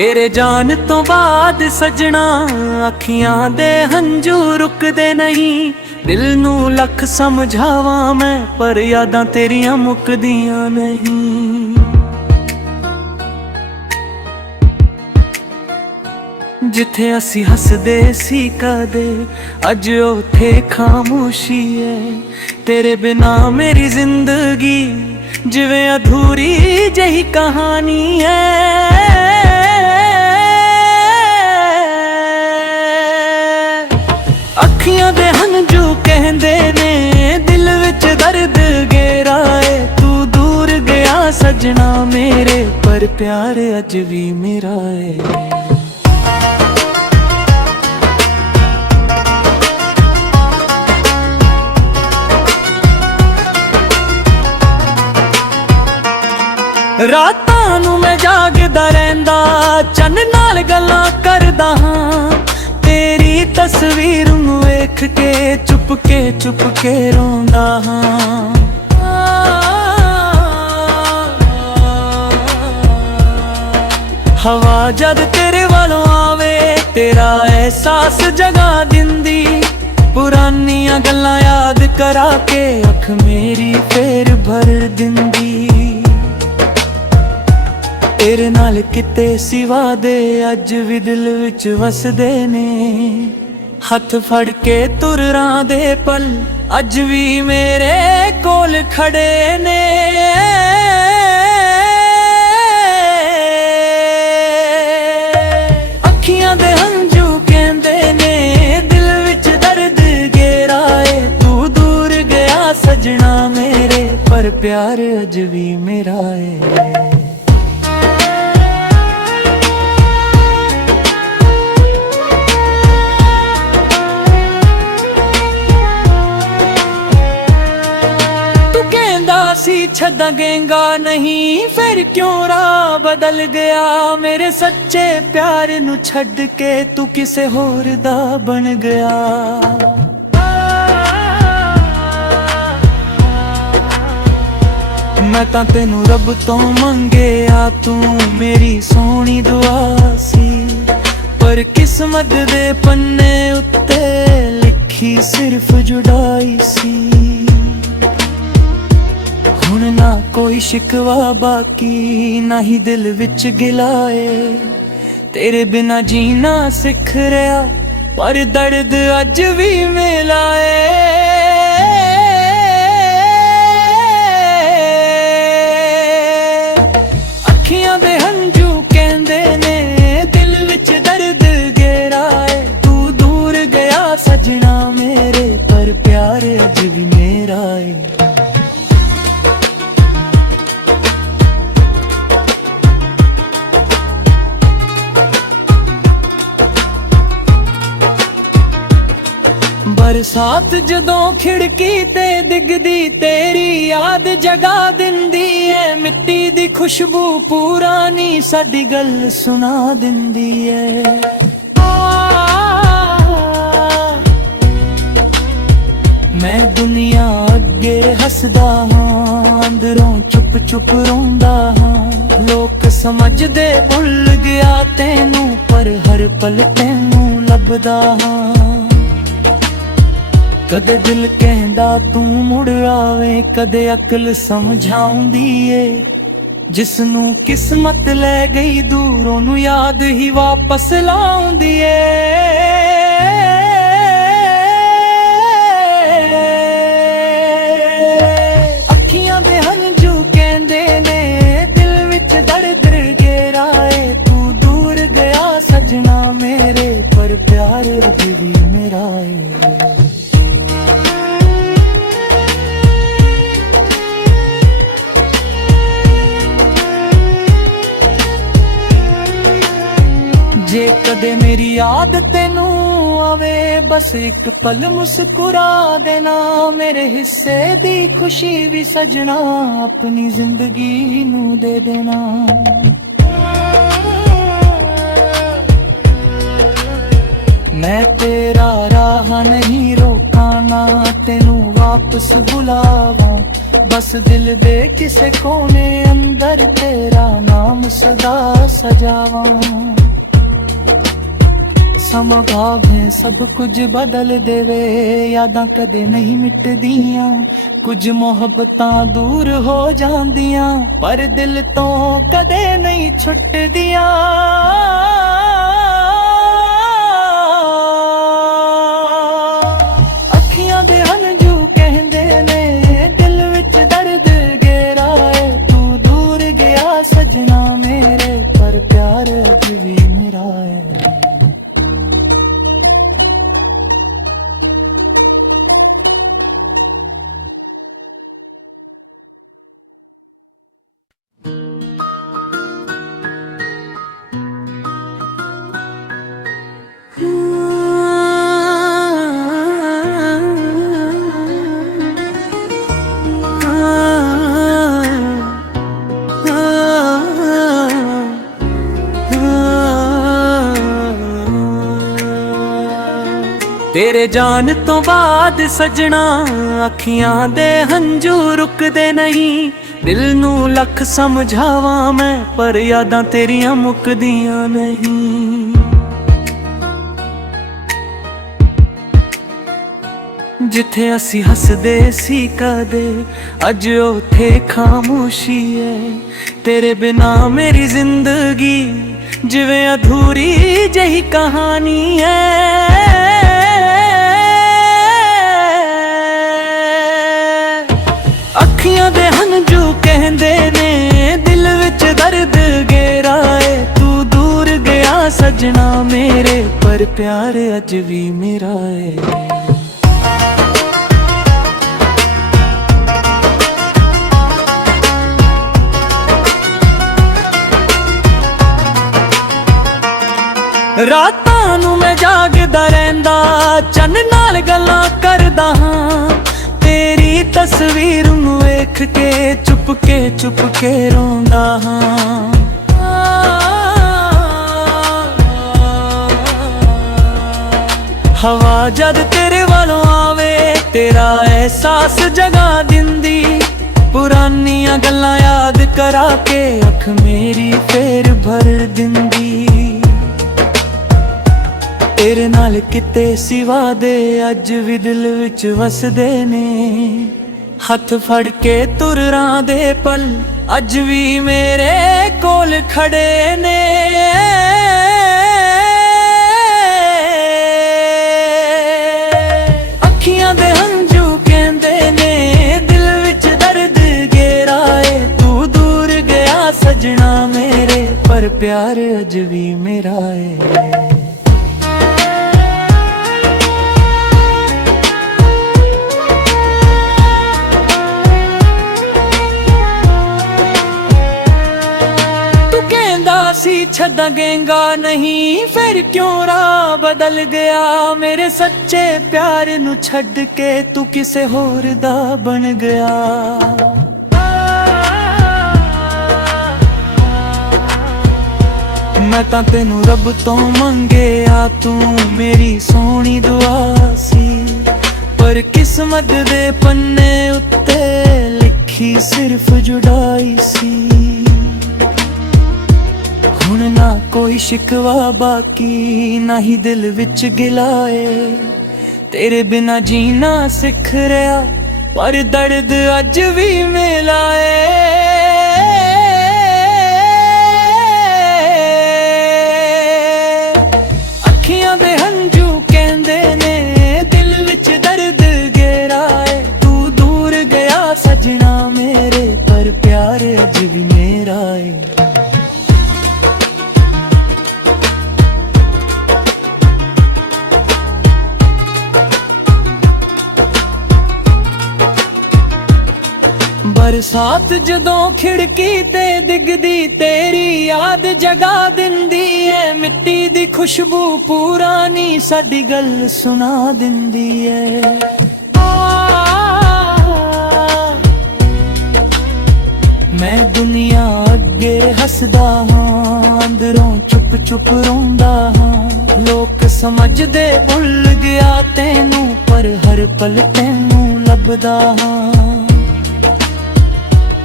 तेरे जान तो बाद सजना अखियां दे हंझू रुकदे नहीं। दिल नू लख समझावा मैं पर यादां तेरियां मुकदियां नहीं। जिथे असी हसदे सी कदे अज उथे खामोशी है। तेरे बिना मेरी जिंदगी जिवें अधूरी जही कहानी है। अखियां दे हंझू कहंदे ने दिल विच दर्द गहराए। तू दूर गया सजना मेरे पर प्यार अज भी मेरा है। रातां नूं मैं जागदा रहिंदा चन्न नाल गल्लां करदा हां। तेरी तस्वीर नूं वेख के चुप के रोंदा हां। हवा जद तेरे वालों आवे तेरा एहसास जगा दिंदी। पुरानियां गल्लां याद करा के अख मेरी फेर भर दिंदी। तेरे नाल किते सिवा दे अज भी दिल विच वसदे ने। हथ फड़ के तुरां दे पल अज भी मेरे कोल खड़े ने। अखियां दे हंझू कहंदे ने दिल विच दर्द गहराए। तू दूर गया सजना मेरे पर प्यार अज भी मेरा है। छदांगेगा नहीं फिर क्यों राह बदल गया। मेरे सच्चे प्यार नू छड़ के तू किसे होर दा बन गया। मैं तां तेनू रब तो मंगे आ तू मेरी सोहनी दुआ सी। पर किस्मत दे पन्ने उत्ते लिखी सिर्फ जुदाई सी। हुण ना कोई शिकवा बाकी ना ही दिल विच गिलाए। तेरे बिना जीना सिख रहा पर दर्द अज भी मिलाए। अखियां दे हंझू कहंदे ने दिल विच दर्द गहराए। तू दूर गया सजना मेरे पर प्यार अज भी मेरा है। बरसात जदों खिड़की ते दिखदी तेरी याद जगा दिंदी है। मिट्टी दी खुशबू पुरानी साडी गल सुना दिंदी है। मैं दुनिया अगे हसदा हां अंदरों चुप रोंदा हां। लोक समझदे भुल गया तेनू पर हर पल तेनू लभदा हां। कदे दिल कहंदा तू मुड़ आवे कदे अकल समझाउंदी ए। जिसनू किस्मत ले गई दूरों नू याद ही वापस लाउंदी ए। अखियां दे हंझू कहंदे ने दिल विच दर्द गहराए। तू दूर गया सजना मेरे पर प्यार अज भी मेरा है। जे कदे मेरी याद तेनू आवे बस एक पल मुस्कुरा देना। मेरे हिस्से दी खुशी भी सजना अपनी जिंदगी नू दे देना। मैं तेरा राह नहीं रोका ना तेनू वापस बुलावा। बस दिल दे किसे कोने अंदर तेरा नाम सदा सजावा। समा भावे सब कुछ बदल देवे, यादां कदे नहीं मिटदियां, कुछ मोहब्बतां दूर हो जांदियां, पर दिल तो कदे नहीं छुटदियां। अखियां दे हंझू कहंदे ने दिल विच दर्द गेरा है, तू दूर गया सजना मेरे, पर प्यार अज भी मेरा है। तेरे जान तो बाद सजना अखियां दे हंझू रुकदे नहीं, दिल नू लख समझावा मैं पर यादां तेरियां मुकदियां नहीं। जिथे असी हसदे सी कदे अज उथे खामोशी है, तेरे बिना मेरी जिंदगी जिवें अधूरी जही कहानी है। अखियां दे हंझू कहंदे ने दिल विच दर्द गेरा है, तू दूर गया सजना मेरे, पर प्यार अज भी मेरा है। रातां नू मैं जागदा रहिंदा, चन्न नाल गल्लां करदा हां, तेरी तस्वीर नू वेख के चुप के रोंदा हां। हवा जद तेरे वालों आवे तेरा एहसास जगा दिंदी, पुरानियां गल्लां याद करा के अख मेरी फेर भर दिंदी। तेरे नाल किते सिवा दे अज भी दिल विच वसदे ने, हथ फड़ के तुरां दे पल अज भी मेरे कोल खड़े ने। अखियां दे हंझू कहंदे ने दिल विच दर्द गेरा है, तू दूर गया सजना मेरे, पर प्यार अज भी मेरा है। छदेंगा नहीं फिर क्यों राह बदल गया, मेरे सच्चे प्यार नू छड़ के तू किसे होर दा बन गया। मैं तां तेनू रब तो मंगे आ, तू मेरी सोहनी दुआ सी, पर किस्मत दे पन्ने उत्ते लिखी सिर्फ जुदाई सी। हुण ना कोई शिकवा बाकी ना ही दिल विच गिलाए, तेरे बिना जीना सिख रहा पर दर्द अज भी मिलाए। अखियां दे हंझू कहंदे ने दिल विच दर्द गेरा है, तू दूर गया सजना मेरे, पर प्यार अज भी मेरा है। बरसात जदों खिड़की ते दिखदी तेरी याद जगा दिंदी है, मिट्टी दी खुशबू पुरानी साडी गल सुना दिंदी है। मैं दुनिया अगे हसदा हां, अंदरों चुप चुप रोंदा हां, लोक समझदे भुल गया तेनू, पर हर पल तेनू लभदा हां।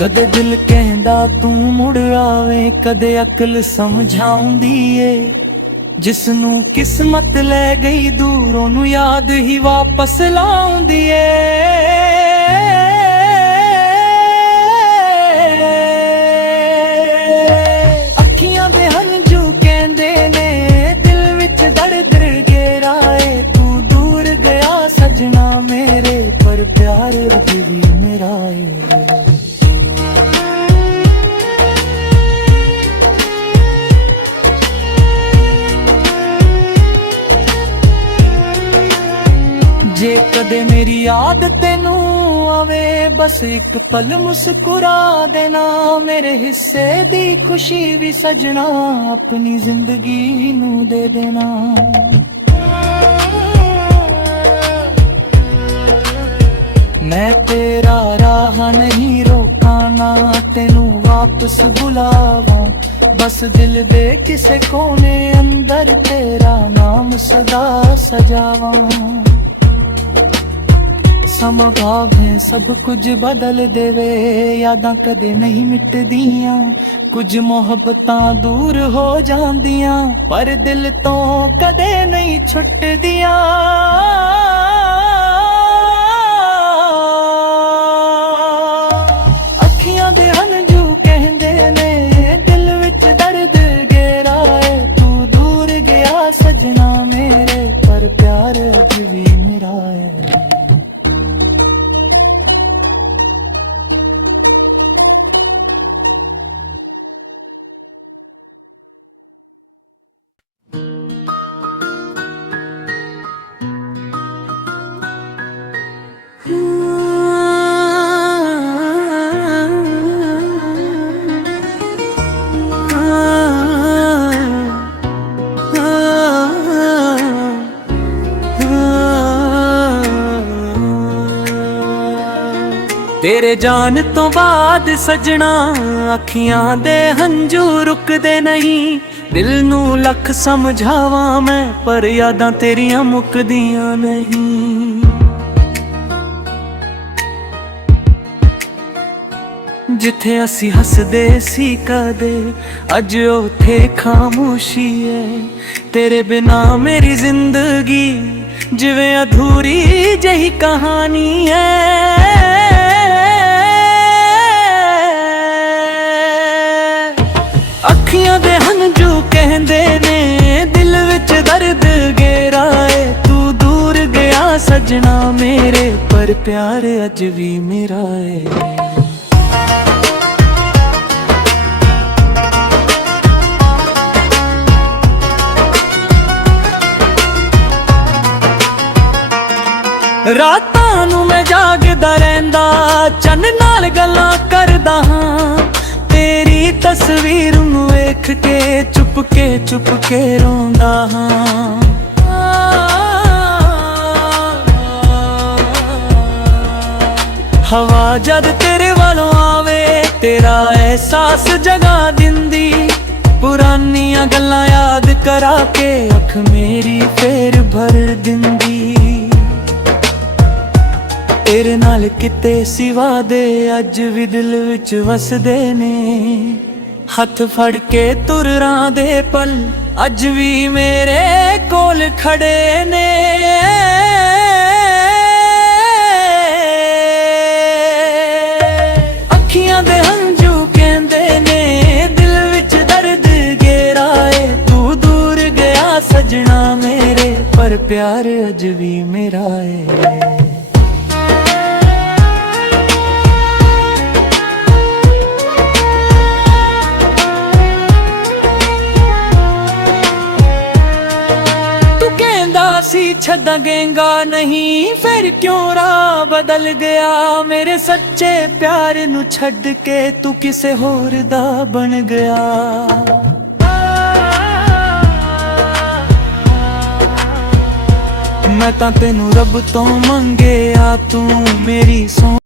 ਕਦੇ ਦਿਲ ਕਹਿੰਦਾ ਤੂੰ ਮੁੜ ਆਵੇਂ, ਕਦੇ ਅਕਲ ਸਮਝਾਉਂਦੀ ਏ। ਜਿਸ ਨੂੰ ਕਿਸਮਤ ਲੈ ਗਈ ਦੂਰ, ਉਹਨੂੰ ਯਾਦ ਹੀ ਵਾਪਸ ਲਾਉਂਦੀ ਏ। ਅੱਖੀਆਂ ਦੇ ਹੰਝੂ ਕਹਿੰਦੇ ਨੇ, ਦਿਲ ਵਿੱਚ ਦਰਦ ਗਹਿਰਾ ਏ। ਤੂੰ ਦੂਰ ਗਿਆ ਸਜਣਾ ਮੇਰੇ, ਪਰ ਪਿਆਰ ਅਜ ਵੀ ਮੇਰਾ ਏ। ਜੇ ਕਦੇ ਮੇਰੀ ਯਾਦ ਤੈਨੂੰ ਆਵੇ, ਬਸ ਇੱਕ ਪਲ ਮੁਸਕਰਾ ਦੇਣਾ। ਮੇਰੇ ਹਿੱਸੇ ਦੀ ਖੁਸ਼ੀ ਵੀ ਸਜਣਾ, ਆਪਣੀ ਜ਼ਿੰਦਗੀ ਨੂੰ ਦੇ ਦੇਣਾ। ਮੈਂ ਤੇਰਾ ਰਾਹ ਨਹੀਂ ਰੋਕਾਂ, ਨਾ ਤੈਨੂੰ ਵਾਪਸ ਬੁਲਾਵਾਂ। ਬਸ ਦਿਲ ਦੇ ਕਿਸੇ ਕੋਨੇ ਅੰਦਰ ਤੇਰਾ ਨਾਮ ਸਦਾ ਸਜਾਵਾਂ। ਸਮਾਂ ਭਾਵੇਂ ਸਭ ਕੁਝ ਬਦਲ ਦੇਵੇ, ਯਾਦਾਂ ਕਦੇ ਨਹੀਂ ਮਿਟਦੀਆਂ। ਕੁਝ ਮੁਹੱਬਤਾਂ ਦੂਰ ਹੋ ਜਾਂਦੀਆਂ, ਪਰ ਦਿਲ ਤੋਂ ਕਦੇ ਨਹੀਂ ਛੁੱਟਦੀਆਂ। ਅੱਖੀਆਂ ਦੇ ਹੰਝੂ ਕਹਿੰਦੇ ਨੇ, ਦਿਲ ਵਿੱਚ ਦਰਦ ਗਹਿਰਾ ਏ। ਤੂੰ ਦੂਰ ਗਿਆ ਸਜਣਾ ਮੇਰੇ, ਪਰ ਪਿਆਰ ਅਜ ਵੀ ਮੇਰਾ ਏ। ਤੇਰੇ ਜਾਣ ਤੋਂ ਬਾਅਦ ਸਜਣਾ, ਅੱਖੀਆਂ ਦੇ ਹੰਝੂ ਰੁਕਦੇ ਨਹੀਂ। ਦਿਲ ਨੂੰ ਲੱਖ ਸਮਝਾਵਾਂ ਮੈਂ, ਪਰ ਯਾਦਾਂ ਤੇਰੀਆਂ ਮੁੱਕਦੀਆਂ ਨਹੀਂ। ਜਿੱਥੇ ਅਸੀਂ ਹੱਸਦੇ ਸੀ ਕਦੇ, ਅੱਜ ਉੱਥੇ ਖਾਮੋਸ਼ੀ ਏ। ਤੇਰੇ ਬਿਨਾ ਮੇਰੀ ਜ਼ਿੰਦਗੀ ਜਿਵੇਂ ਅਧੂਰੀ ਜਿਹੀ ਕਹਾਣੀ ਏ। ਅੱਖੀਆਂ ਦੇ ਹੰਝੂ ਕਹਿੰਦੇ ਨੇ, ਦਿਲ ਵਿੱਚ ਦਰਦ ਗਹਿਰਾ ਏ। ਤੂੰ ਦੂਰ ਗਿਆ ਸਜਣਾ ਮੇਰੇ, ਪਰ ਪਿਆਰ ਅਜ ਵੀ ਮੇਰਾ ਏ। ਰਾਤਾਂ ਨੂੰ ਮੈਂ ਜਾਗਦਾ ਰਹਿੰਦਾ, ਚੰਨ ਨਾਲ ਗੱਲਾਂ ਕਰਦਾ ਹਾਂ। ਤੇਰੀ ਤਸਵੀਰ ਨੂੰ ਵੇਖ ਕੇ ਚੁੱਪ ਕੇ ਰੋਂਦਾ ਹਾਂ। ਹਵਾ ਜਦ ਤੇਰੇ ਵੱਲੋਂ ਆਵੇ, ਤੇਰਾ ਅਹਿਸਾਸ ਜਗਾ ਦਿੰਦੀ। ਪੁਰਾਣੀਆਂ ਗੱਲਾਂ ਯਾਦ ਕਰਾ ਕੇ ਅੱਖ ਮੇਰੀ ਫੇਰ ਭਰ ਦਿੰਦੀ। ਤੇਰੇ ਨਾਲ ਕਿਤੇ ਸਿਵਾ ਦੇ ਅੱਜ ਵੀ ਦਿਲ ਵਿੱਚ ਵਸਦੇ ਨੇ। ਹੱਥ ਫੜ ਕੇ ਤੁਰਾਂ ਦੇ ਪਲ ਅੱਜ ਵੀ ਮੇਰੇ ਕੋਲ ਖੜੇ ਨੇ। ਅੱਖੀਆਂ ਦੇ ਹੰਝੂ ਕਹਿੰਦੇ ਨੇ, ਦਿਲ ਵਿੱਚ ਦਰਦ ਗਹਿਰਾ ਏ। ਤੂੰ ਦੂਰ ਗਿਆ ਸਜਣਾ ਮੇਰੇ, ਪਰ ਪਿਆਰ ਅਜ ਵੀ ਮੇਰਾ ਏ। ਸੀ ਛੱਡਾਂਗਾ ਨਹੀਂ, ਫਿਰ ਕਿਉਂ ਰਾਹ ਬਦਲ ਗਿਆ। ਮੇਰੇ ਸੱਚੇ ਪਿਆਰ ਨੂੰ ਛੱਡ ਕੇ ਤੂੰ ਕਿਸੇ ਹੋਰ ਦਾ ਬਣ ਗਿਆ। ਮੈਂ ਤਾਂ ਤੈਨੂੰ ਰੱਬ ਤੋਂ ਮੰਗਿਆ, ਤੂੰ ਮੇਰੀ